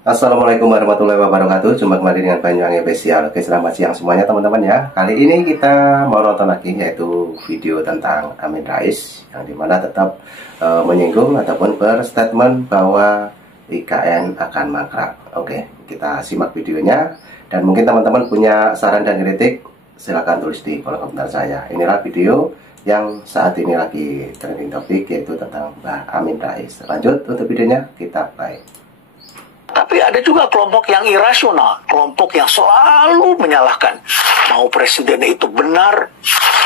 Assalamualaikum warahmatullahi wabarakatuh. Jumpa kembali dengan Banyuwangi Official. Oke, selamat siang semuanya teman-teman ya. Kali ini kita mau nonton lagi, yaitu video tentang Amin Rais, yang dimana tetap menyinggung ataupun berstatement bahwa IKN akan mangkrak. Oke, kita simak videonya. Dan mungkin teman-teman punya saran dan kritik, silahkan tulis di kolom komentar saya. Inilah video yang saat ini lagi trending topik, yaitu tentang Mbah Amin Rais. Lanjut untuk videonya, kita play. Tapi ada juga kelompok yang irasional, kelompok yang selalu menyalahkan. Mau presidennya itu benar,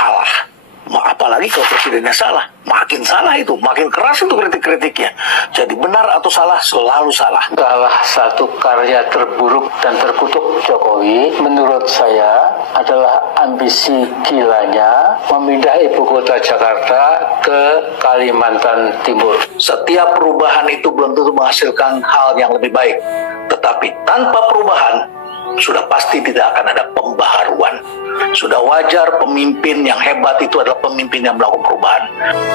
salah. Apalagi kalau presidennya salah, makin salah itu, makin keras itu kritik-kritiknya. Jadi benar atau salah, selalu salah. Salah satu karya terburuk dan terkutuk Jokowi menurut saya adalah ambisi gilanya memindah ibu kota Jakarta ke Kalimantan Timur. Setiap perubahan itu belum tentu menghasilkan hal yang lebih baik. Tetapi tanpa perubahan, sudah pasti tidak akan ada pembaharuan. Sudah wajar pemimpin yang hebat itu adalah pemimpin yang melakukan perubahan.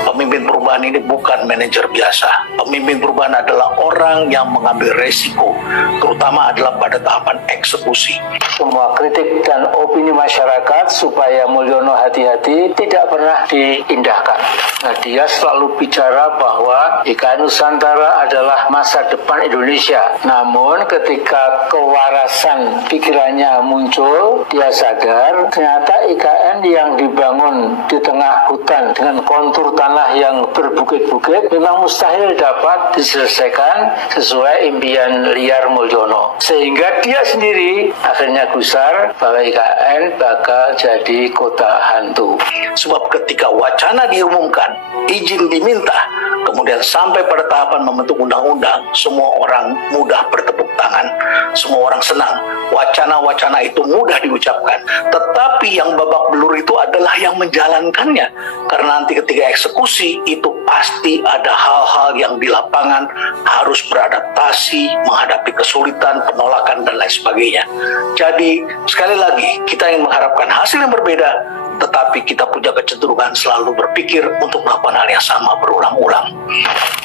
Pemimpin perubahan ini bukan manajer biasa. Pemimpin perubahan adalah orang yang mengambil resiko, terutama adalah pada tahapan eksekusi. Semua kritik dan opini masyarakat supaya Mulyono hati-hati tidak pernah diindahkan. Nah, dia selalu bicara bahwa IKN Nusantara adalah masa depan Indonesia. Namun ketika kewarasan pikirannya muncul, dia sadar ternyata IKN yang dibangun di tengah hutan dengan kontur tanah yang berbukit-bukit memang mustahil dapat diselesaikan sesuai impian liar Mulyono. Sehingga dia sendiri akhirnya gusar bahwa IKN bakal jadi kota hantu. Sebab ketika wacana diumumkan, izin diminta, kemudian sampai pada tahapan membentuk undang-undang, semua orang mudah bertepuk tangan, semua orang senang. Wacana-wacana itu mudah diucapkan, tetapi yang babak belur itu adalah yang menjalankannya. Karena nanti ketika eksekusi, itu pasti ada hal-hal yang di lapangan harus beradaptasi, menghadapi kesulitan, penolakan, dan lain sebagainya. Jadi, sekali lagi, kita yang mengharapkan hasil yang berbeda, tetapi kita punya kecenderungan selalu berpikir untuk melakukan hal yang sama berulang-ulang.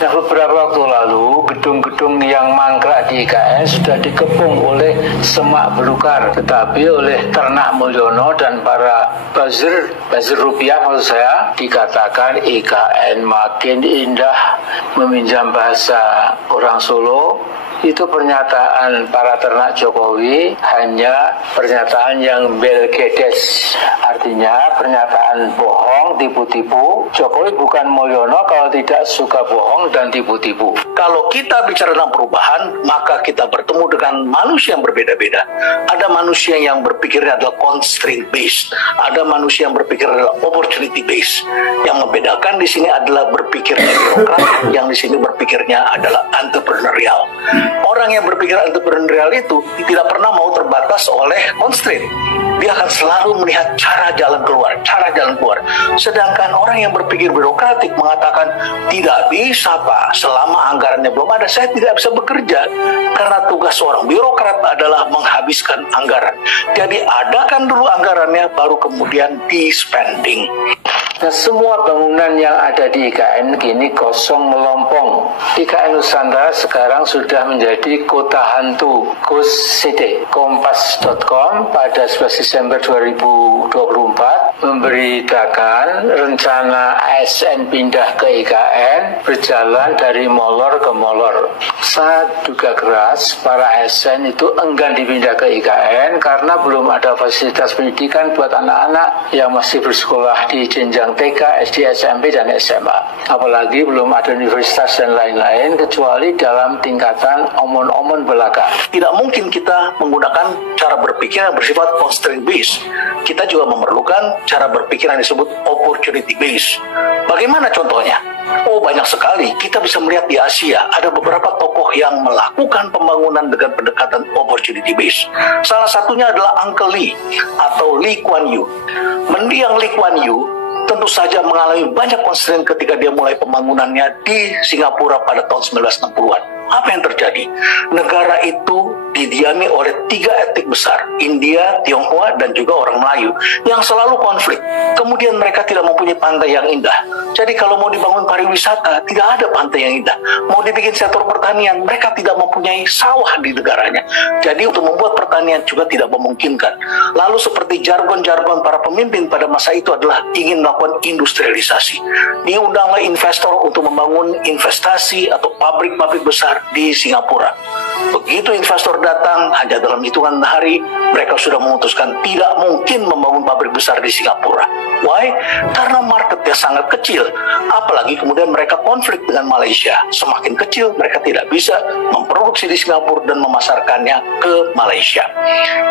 Nah, beberapa waktu lalu, gedung-gedung yang mangkrak di IKN sudah dikepung oleh semak belukar, tetapi oleh ternak Mulyono dan para buzzer rupiah maksud saya, dikatakan IKN makin indah. Meminjam bahasa orang Solo, itu pernyataan para ternak Jokowi hanya pernyataan yang belgedes, artinya pernyataan bohong, tipu-tipu. Jokowi bukan Mulyono kalau tidak suka bohong dan tipu-tipu. Kalau kita bicara tentang perubahan, maka kita bertemu dengan manusia yang berbeda-beda. Ada manusia yang berpikirnya adalah constraint based, ada manusia yang berpikir adalah opportunity based. Yang membedakan di sini adalah berpikirnya birokrat, yang di sini berpikirnya adalah entrepreneurial. Orang yang berpikir entrepreneurial itu tidak pernah mau terbatas oleh constraint. Dia akan selalu melihat cara jalan keluar. Sedangkan orang yang berpikir birokratik mengatakan, tidak bisa Pak, selama anggarannya belum ada, saya tidak bisa bekerja. Karena tugas seorang birokrat adalah menghabiskan anggaran. Jadi adakan dulu anggarannya, baru kemudian di-spending. Nah, semua bangunan yang ada di IKN kini kosong melompong. IKN Nusantara sekarang sudah menjadi kota hantu. Ghost City. Kompas.com pada 11 Desember 2024 memberitakan rencana ASN pindah ke IKN berjalan dari molor ke molor. Sangat duga keras para ASN itu enggan dipindah ke IKN karena belum ada fasilitas pendidikan buat anak-anak yang masih bersekolah di jenjang TK, SD, SMP, dan SMA. Apalagi belum ada universitas dan lain-lain kecuali dalam tingkatan omon-omon belaka. Tidak mungkin kita menggunakan cara berpikir yang bersifat constraint based. Kita juga memerlukan cara berpikir yang disebut opportunity based. Bagaimana contohnya? Oh, banyak sekali. Kita bisa melihat di Asia ada beberapa tokoh yang melakukan pembangunan dengan pendekatan opportunity based. Salah satunya adalah Uncle Lee atau Lee Kuan Yew. Mendiang Lee Kuan Yew tentu saja mengalami banyak constraint ketika dia mulai pembangunannya di Singapura pada tahun 1960-an. Apa yang terjadi? Negara itu didiami oleh 3 etnik besar, India, Tionghoa, dan juga orang Melayu, yang selalu konflik. Kemudian mereka tidak mempunyai pantai yang indah. Jadi kalau mau dibangun pariwisata, tidak ada pantai yang indah. Mau dibikin sektor pertanian, mereka tidak mempunyai sawah di negaranya. Jadi untuk membuat pertanian juga tidak memungkinkan. Lalu seperti jargon-jargon para pemimpin pada masa itu adalah ingin melakukan industrialisasi. Diundanglah investor untuk membangun investasi atau pabrik-pabrik besar di Singapura. Begitu investor datang, hanya dalam hitungan hari, mereka sudah memutuskan tidak mungkin membangun pabrik besar di Singapura. Why? Karena marketnya sangat kecil. Apalagi kemudian mereka konflik dengan Malaysia. Semakin kecil, mereka tidak bisa memproduksi di Singapura dan memasarkannya ke Malaysia.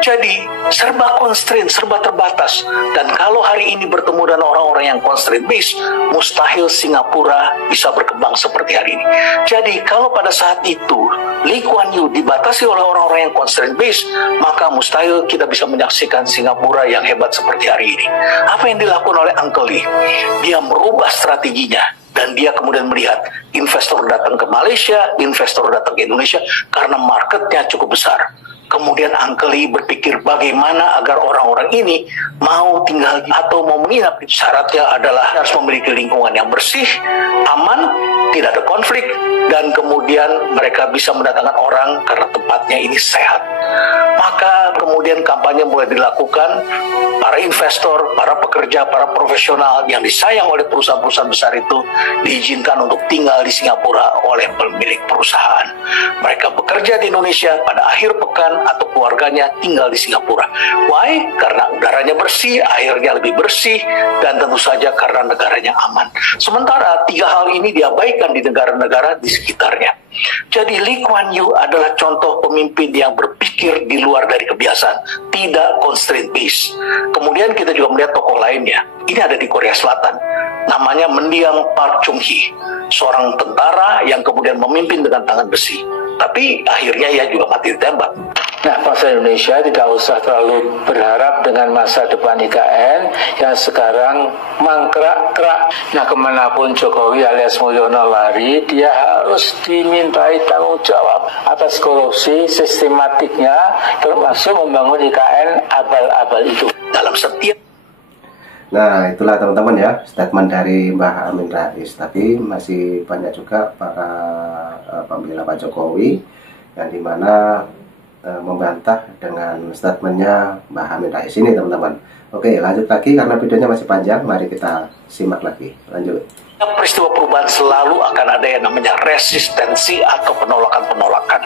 Jadi, serba constraint, serba terbatas. Dan kalau hari ini bertemu dengan orang-orang yang constraint based, mustahil Singapura bisa berkembang seperti hari ini. Jadi, kalau pada saat itu Lee Kuan Yew dibatasi oleh orang-orang yang constraint based, maka mustahil kita bisa menyaksikan Singapura yang hebat seperti hari ini. Apa yang dilakukan oleh Uncle Lee? Dia merubah strateginya, dan dia kemudian melihat investor datang ke Malaysia, investor datang ke Indonesia karena marketnya cukup besar. Kemudian Uncle Lee berpikir bagaimana agar orang-orang ini mau tinggal atau mau menginap. Syaratnya adalah harus memiliki lingkungan yang bersih, aman, tidak ada konflik, dan kemudian mereka bisa mendatangkan orang karena tempatnya ini sehat. Maka kemudian kampanye mulai dilakukan. Para investor, para pekerja, para profesional yang disayang oleh perusahaan-perusahaan besar itu diizinkan untuk tinggal di Singapura oleh pemilik perusahaan. Mereka bekerja di Indonesia, pada akhir pekan atau keluarganya tinggal di Singapura. Why? Karena udaranya bersih, airnya lebih bersih, dan tentu saja karena negaranya aman. Sementara 3 hal ini diabaikan di negara-negara di sekitarnya. Jadi Lee Kuan Yew adalah contoh pemimpin yang berpikir di luar dari kebiasaan, tidak constraint based. Kemudian kita juga melihat tokoh lainnya. Ini ada di Korea Selatan. Namanya Mendiang Park Chung Hee, seorang tentara yang kemudian memimpin dengan tangan besi. Tapi akhirnya ia juga mati ditembak. Nah, bangsa Indonesia tidak usah terlalu berharap dengan masa depan IKN yang sekarang mangkrak-krak. Nah, kemanapun Jokowi alias Mulyono lari, dia harus dimintai tanggung jawab atas korupsi sistematiknya, termasuk membangun IKN abal-abal itu. Dalam setiap Nah, itulah teman-teman ya, statement dari Mbah Amin Rais. Tapi masih banyak juga para pembela Pak Jokowi yang dimana membantah dengan statementnya Mbah Amin Rais ini, teman-teman. Oke, lanjut lagi karena videonya masih panjang. Mari kita simak lagi. Lanjut. peristiwa perubahan selalu akan ada yang namanya resistensi atau penolakan-penolakan,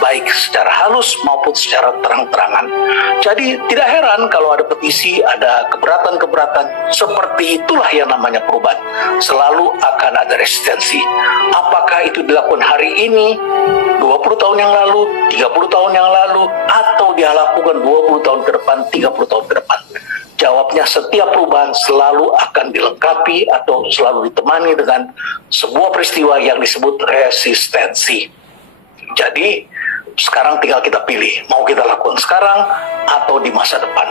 baik secara halus maupun secara terang-terangan. Jadi tidak heran kalau ada petisi, ada keberatan-keberatan. Seperti itulah yang namanya perubahan. Selalu akan ada resistensi. Apakah itu dilakukan hari ini, 20 tahun yang lalu, 30 tahun yang lalu, atau dia lakukan 20 tahun ke depan, 30 tahun ke depan? Jawabnya, setiap perubahan selalu akan dilengkapi atau selalu ditemani dengan sebuah peristiwa yang disebut resistensi. Jadi sekarang tinggal kita pilih, mau kita lakukan sekarang atau di masa depan.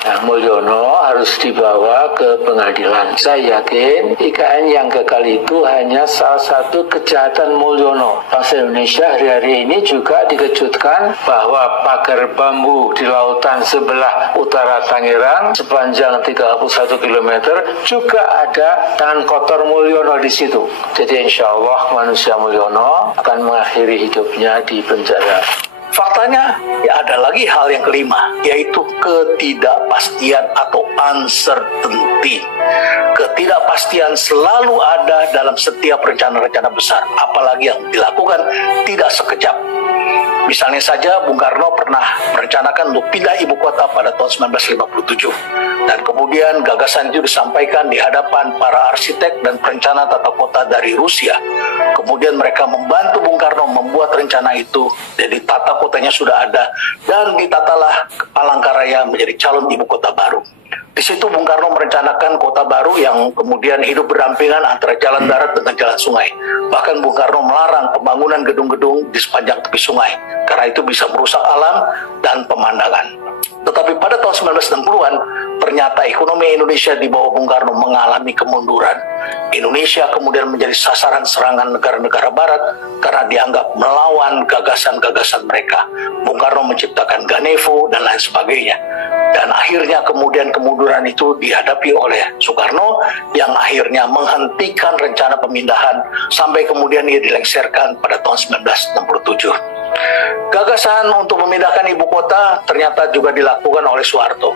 Nah, Mulyono harus dibawa ke pengadilan. Saya yakin IKN yang gagal itu hanya salah satu kejahatan Mulyono. Bangsa Indonesia hari-hari ini juga dikejutkan bahwa pagar bambu di lautan sebelah utara Tangerang sepanjang 31 km juga ada tangan kotor Mulyono di situ. Jadi insya Allah manusia Mulyono akan mengakhiri hidupnya di penjara. Faktanya, ya ada lagi hal yang kelima, yaitu ketidakpastian atau uncertainty. Ketidakpastian selalu ada dalam setiap rencana-rencana besar, apalagi yang dilakukan tidak sekejap. Misalnya saja Bung Karno pernah merencanakan untuk pindah ibu kota pada tahun 1957. Dan kemudian gagasan itu disampaikan di hadapan para arsitek dan perencana tata kota dari Rusia. Kemudian mereka membantu Bung Karno membuat rencana itu. Jadi tata kotanya sudah ada dan ditatalah Palangkaraya menjadi calon ibu kota baru. Di situ Bung Karno merencanakan kota baru yang kemudian hidup berdampingan antara jalan darat dengan jalan sungai. Bahkan Bung Karno melarang pembangunan gedung-gedung di sepanjang tepi sungai, karena itu bisa merusak alam dan pemandangan. Tetapi pada tahun 1960-an, ternyata ekonomi Indonesia di bawah Bung Karno mengalami kemunduran. Indonesia kemudian menjadi sasaran serangan negara-negara barat karena dianggap melawan gagasan-gagasan mereka. Bung Karno menciptakan Ganevo dan lain sebagainya. Dan akhirnya kemudian kemunduran itu dihadapi oleh Soekarno yang akhirnya menghentikan rencana pemindahan sampai kemudian ia dilengsarkan pada tahun 1967. Gagasan untuk memindahkan ibu kota ternyata juga dilakukan oleh Soeharto.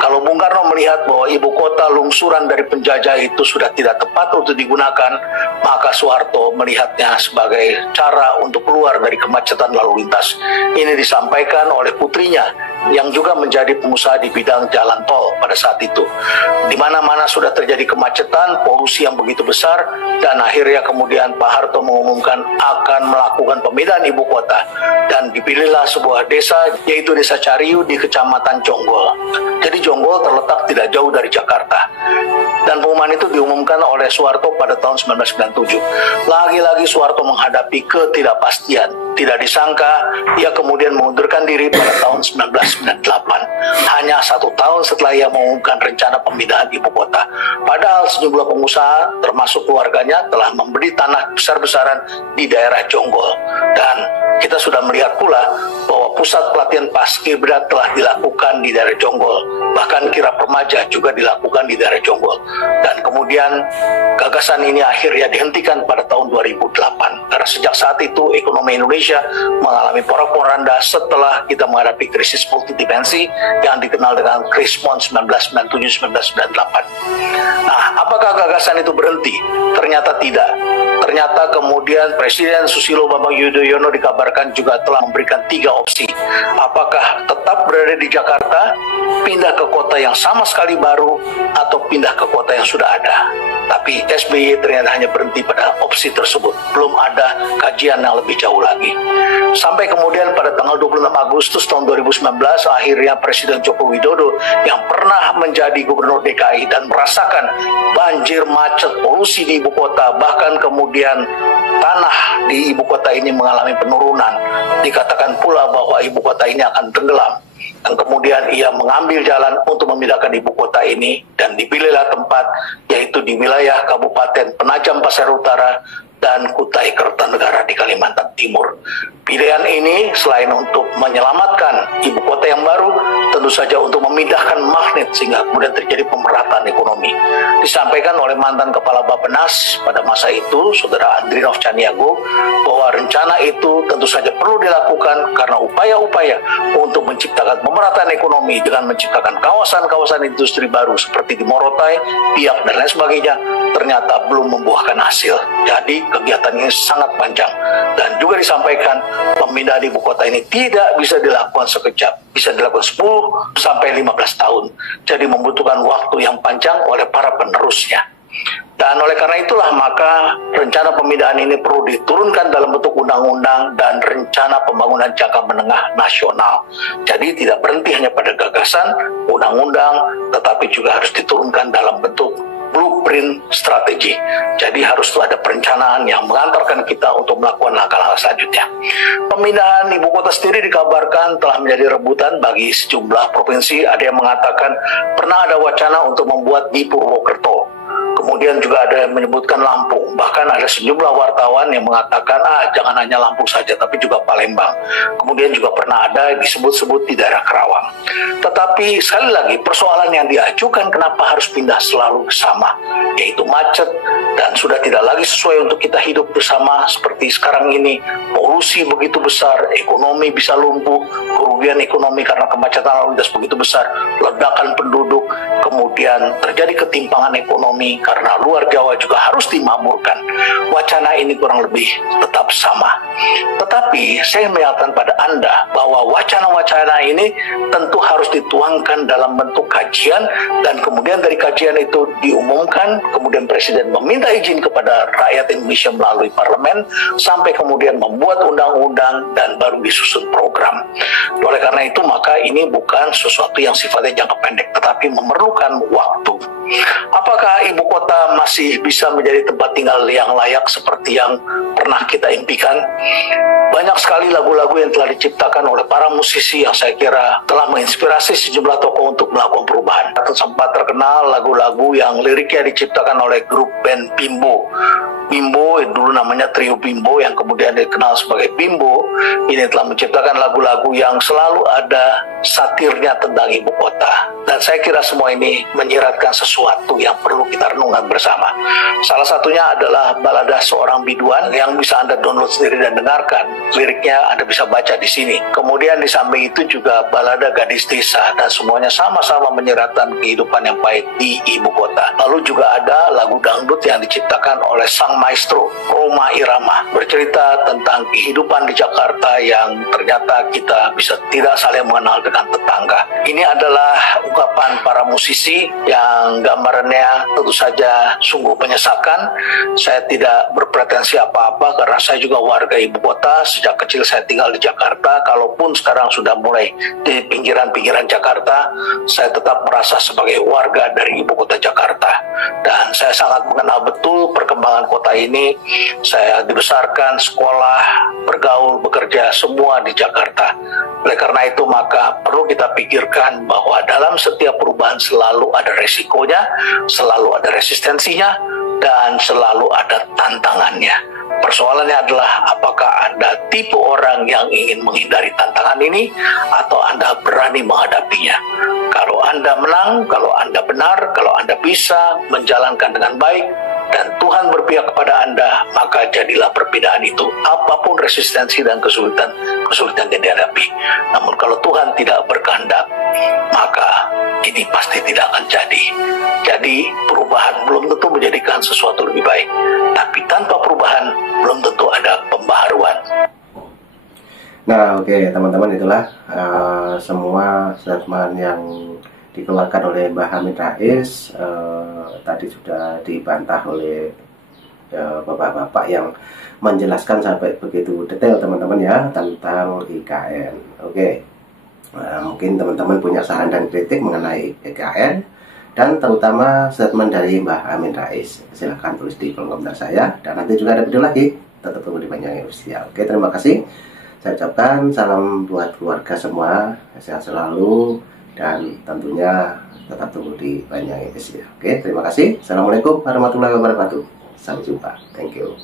Kalau Bung Karno melihat bahwa ibu kota lungsuran dari penjajah itu sudah tidak tepat untuk digunakan, maka Soeharto melihatnya sebagai cara untuk keluar dari kemacetan lalu lintas. Ini disampaikan oleh putrinya yang juga menjadi pengusaha di bidang jalan tol pada saat itu. Di mana-mana sudah terjadi kemacetan, polusi yang begitu besar, dan akhirnya kemudian Pak Harto mengumumkan akan melakukan pemindahan ibu kota. Dan dipilihlah sebuah desa, yaitu Desa Cariu di Kecamatan Jonggol. Jadi Jonggol terletak tidak jauh dari Jakarta. Dan pengumuman itu diumumkan oleh Soeharto pada tahun 1997. Lagi-lagi Soeharto menghadapi ketidakpastian. Tidak disangka, ia kemudian mengundurkan diri pada tahun 1998. Hanya 1 tahun setelah ia mengumumkan rencana pemindahan ibu kota. Padahal sejumlah pengusaha, termasuk keluarganya, telah membeli tanah besar-besaran di daerah Jonggol. Dan kita sudah melihat pula bahwa pusat pelatihan paskibra telah dilakukan di daerah Jonggol. Bahkan kirap remaja juga dilakukan di daerah Jonggol. Dan kemudian gagasan ini akhirnya dihentikan pada tahun 2008. Karena sejak saat itu ekonomi Indonesia mengalami porak-poranda setelah kita menghadapi krisis multidimensi yang dikenal dengan Krismon 1997-1998. Nah, apakah gagasan itu berhenti? Ternyata tidak. Ternyata kemudian Presiden Susilo Bambang Yudhoyono dikabarkan juga telah memberikan 3 opsi. Apakah tetap berada di Jakarta, pindah ke kota yang sama sekali baru, atau pindah ke kota yang sudah ada. Tapi SBY ternyata hanya berhenti pada opsi tersebut. Belum ada kajian yang lebih jauh lagi. Sampai kemudian pada tanggal 26 Agustus tahun 2019, akhirnya Presiden Joko Widodo yang pernah menjadi Gubernur DKI dan merasakan banjir, macet, polusi di ibu kota, bahkan kemudian tanah di ibu kota ini mengalami penurunan. Dikatakan pula bahwa ibu kota ini akan tenggelam. Dan kemudian ia mengambil jalan untuk memindahkan ibu kota ini, dan dipilihlah tempat yaitu di wilayah Kabupaten Penajam Pasir Utara dan Kutai Kertanegara di Kalimantan Timur. Pilihan ini selain untuk menyelamatkan ibu kota yang baru, tentu saja untuk memindahkan magnet sehingga kemudian terjadi pemerataan ekonomi. Disampaikan oleh mantan Kepala Bappenas pada masa itu, Saudara Andrinov Caniago, bahwa rencana itu tentu saja perlu dilakukan karena upaya-upaya untuk menciptakan pemerataan ekonomi dengan menciptakan kawasan-kawasan industri baru seperti di Morotai, Biak, dan lain sebagainya ternyata belum membuahkan hasil. Jadi kegiatan ini sangat panjang. Dan juga disampaikan pemindahan ibu kota ini tidak bisa dilakukan sekejap, bisa dilakukan 10 sampai 15 tahun. Jadi membutuhkan waktu yang panjang oleh para penerusnya. Dan oleh karena itulah maka rencana pemindahan ini perlu diturunkan dalam bentuk undang-undang dan rencana pembangunan jangka menengah nasional. Jadi tidak berhenti hanya pada gagasan undang-undang, tetapi juga harus diturunkan dalam bentuk blueprint strategi. Jadi harus ada perencanaan yang mengantarkan kita untuk melakukan langkah-langkah selanjutnya. Pemindahan ibu kota sendiri dikabarkan telah menjadi rebutan bagi sejumlah provinsi. Ada yang mengatakan pernah ada wacana untuk membuat di Purwokerto. Kemudian juga ada yang menyebutkan Lampung. Bahkan ada sejumlah wartawan yang mengatakan, jangan hanya Lampung saja, tapi juga Palembang. Kemudian juga pernah ada disebut-sebut di daerah Kerawang. Tetapi sekali lagi, persoalan yang diajukan kenapa harus pindah selalu sama, yaitu macet, dan sudah tidak lagi sesuai untuk kita hidup bersama seperti sekarang ini. Polusi begitu besar, ekonomi bisa lumpuh, kerugian ekonomi karena kemacetan lalu lintas begitu besar, ledakan penduduk, kemudian terjadi ketimpangan ekonomi, karena luar Jawa juga harus dimakmurkan. Wacana ini kurang lebih tetap sama. Tetapi saya menyatakan pada Anda bahwa wacana-wacana ini tentu harus dituangkan dalam bentuk kajian, dan kemudian dari kajian itu diumumkan, kemudian Presiden meminta izin kepada rakyat Indonesia melalui parlemen, sampai kemudian membuat undang-undang dan baru disusun program. Oleh karena itu maka ini bukan sesuatu yang sifatnya jangka pendek, tetapi memerlukan waktu. Apakah ibu kota masih bisa menjadi tempat tinggal yang layak seperti yang pernah kita impikan? Banyak sekali lagu-lagu yang telah diciptakan oleh para musisi yang saya kira telah menginspirasi sejumlah tokoh untuk melakukan perubahan. Atau sempat terkenal lagu-lagu yang liriknya diciptakan oleh grup band Bimbo. Bimbo, dulu namanya Trio Bimbo, yang kemudian dikenal sebagai Bimbo, ini telah menciptakan lagu-lagu yang selalu ada satirnya tentang ibu kota. Dan saya kira semua ini menyiratkan sesuatu yang perlu kita renungkan bersama. Salah satunya adalah balada Seorang Biduan yang bisa Anda download sendiri dan dengarkan. Liriknya Anda bisa baca di sini. Kemudian di samping itu juga balada Gadis Desa, dan semuanya sama-sama menyiratkan kehidupan yang baik di ibu kota. Lalu juga ada lagu dangdut yang diciptakan oleh sang maestro Rhoma Irama, bercerita tentang kehidupan di Jakarta yang ternyata kita bisa tidak saling mengenal dengan tetangga. Ini adalah ungkapan para musisi yang gambarannya tentu saja sungguh menyesakan. Saya tidak berpretensi apa-apa karena saya juga warga ibu kota. Sejak kecil saya tinggal di Jakarta. Kalaupun sekarang sudah mulai di pinggiran-pinggiran Jakarta, saya tetap merasa sebagai warga dari ibu kota Jakarta. Dan saya sangat mengenal betul perkembangan kota ini. Saya dibesarkan, sekolah, bergaul, bekerja, semua di Jakarta. Oleh karena itu maka perlu kita pikirkan bahwa dalam setiap perubahan selalu ada resikonya, selalu ada resistensinya, dan selalu ada tantangannya. Persoalannya adalah apakah Anda tipe orang yang ingin menghindari tantangan ini atau Anda berani menghadapinya. Kalau Anda menang, kalau Anda benar, kalau Anda bisa menjalankan dengan baik, dan Tuhan berpihak kepada Anda, maka jadilah perbedaan itu. Apapun resistensi dan kesulitan yang dihadapi. Namun kalau Tuhan tidak berkehendak, maka ini pasti tidak akan jadi. Jadi perubahan belum tentu menjadikan sesuatu lebih baik. Tapi tanpa perubahan, belum tentu ada pembaharuan. Nah, oke, teman-teman, itulah semua statement yang dikeluarkan oleh Mbah Amin Rais. Tadi sudah dibantah oleh bapak-bapak yang menjelaskan sampai begitu detail, teman-teman ya, tentang IKN. Oke, mungkin teman-teman punya saran dan kritik mengenai IKN dan terutama statement dari Mbah Amin Rais. Silahkan tulis di kolom komentar saya, dan nanti juga ada video lagi. Tetap tunggu di Panjang Official. Oke, terima kasih. Saya ucapkan salam buat keluarga semua, sehat selalu, dan tentunya tetap tunggu di Panjang Official. Oke, terima kasih. Assalamualaikum warahmatullahi wabarakatuh. Sampai jumpa. Thank you.